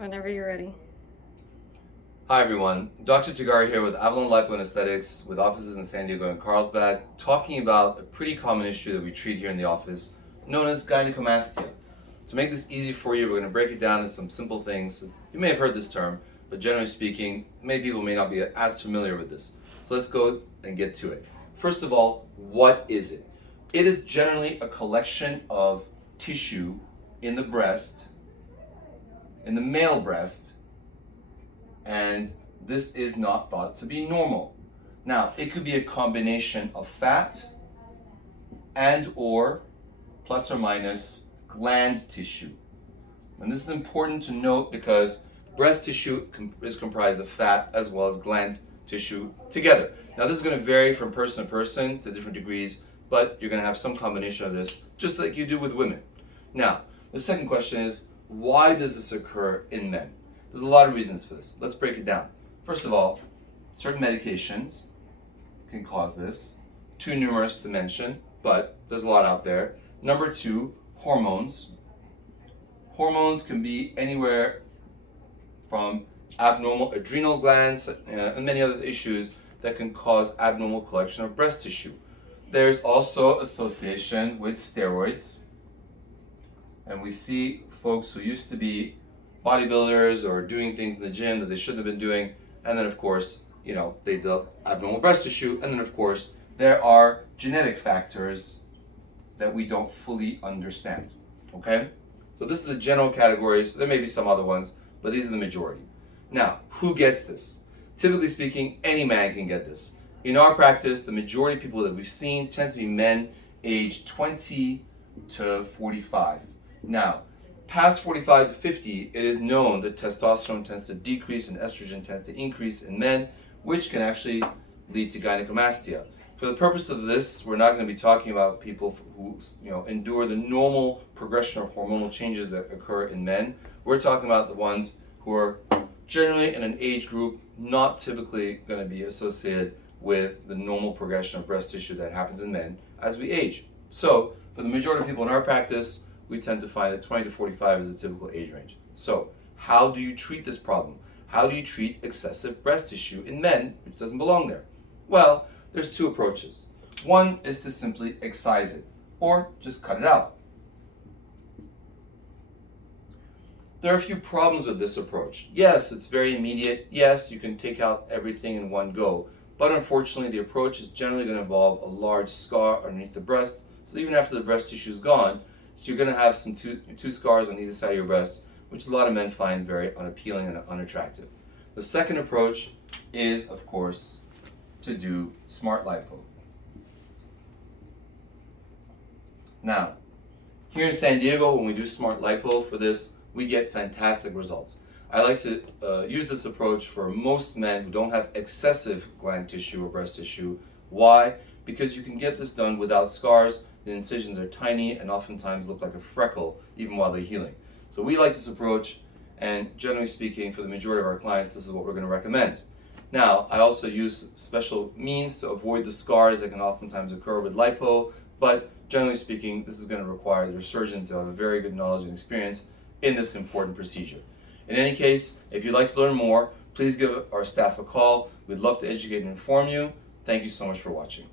Whenever you're ready. Hi everyone, Dr. Tirgari here with Avalon Laser And Aesthetics with offices in San Diego and Carlsbad, talking about a pretty common issue that we treat here in the office, known as gynecomastia. To make this easy for you, we're going to break it down into some simple things. You may have heard this term, but generally speaking, many people may not be as familiar with this. So let's go and get to it. First of all, what is it? It is generally a collection of tissue in the breast, in the male breast, and this is not thought to be normal. Now, it could be a combination of fat and or plus or minus gland tissue. And this is important to note because breast tissue is comprised of fat as well as gland tissue together. Now, this is going to vary from person to person to different degrees, but you're going to have some combination of this, just like you do with women. Now, the second question is, why does this occur in men? There's a lot of reasons for this. Let's break it down. First of all, certain medications can cause this. Too numerous to mention, but there's a lot out there. Number two, hormones. Hormones can be anywhere from abnormal adrenal glands and many other issues that can cause abnormal collection of breast tissue. There's also association with steroids. And we see folks who used to be bodybuilders or doing things in the gym that they shouldn't have been doing, and then of course, they develop abnormal breast tissue, and then of course, there are genetic factors that we don't fully understand, okay? So this is the general categories. There may be some other ones, but these are the majority. Now, who gets this? Typically speaking, any man can get this. In our practice, the majority of people that we've seen tend to be men aged 20 to 45. Now, past 45 to 50, it is known that testosterone tends to decrease and estrogen tends to increase in men, which can actually lead to gynecomastia. For the purpose of this, we're not going to be talking about people who endure the normal progression of hormonal changes that occur in men. We're talking about the ones who are generally in an age group not typically going to be associated with the normal progression of breast tissue that happens in men as we age. So, for the majority of people in our practice, we tend to find that 20 to 45 is a typical age range. So, how do you treat this problem? How do you treat excessive breast tissue in men, which doesn't belong there? Well, there's two approaches. One is to simply excise it, or just cut it out. There are a few problems with this approach. Yes, it's very immediate. Yes, you can take out everything in one go. But unfortunately, the approach is generally going to involve a large scar underneath the breast. So even after the breast tissue is gone, you're going to have some two scars on either side of your breast, which a lot of men find very unappealing and unattractive. The second approach is, of course, to do smart lipo. Now, here in San Diego, when we do smart lipo for this, we get fantastic results. I like to use this approach for most men who don't have excessive gland tissue or breast tissue. Why? Because you can get this done without scars. The incisions are tiny and oftentimes look like a freckle even while they're healing. So we like this approach, and generally speaking, for the majority of our clients, this is what we're going to recommend. Now, I also use special means to avoid the scars that can oftentimes occur with lipo, but generally speaking, this is going to require your surgeon to have a very good knowledge and experience in this important procedure. In any case, if you'd like to learn more, please give our staff a call. We'd love to educate and inform you. Thank you so much for watching.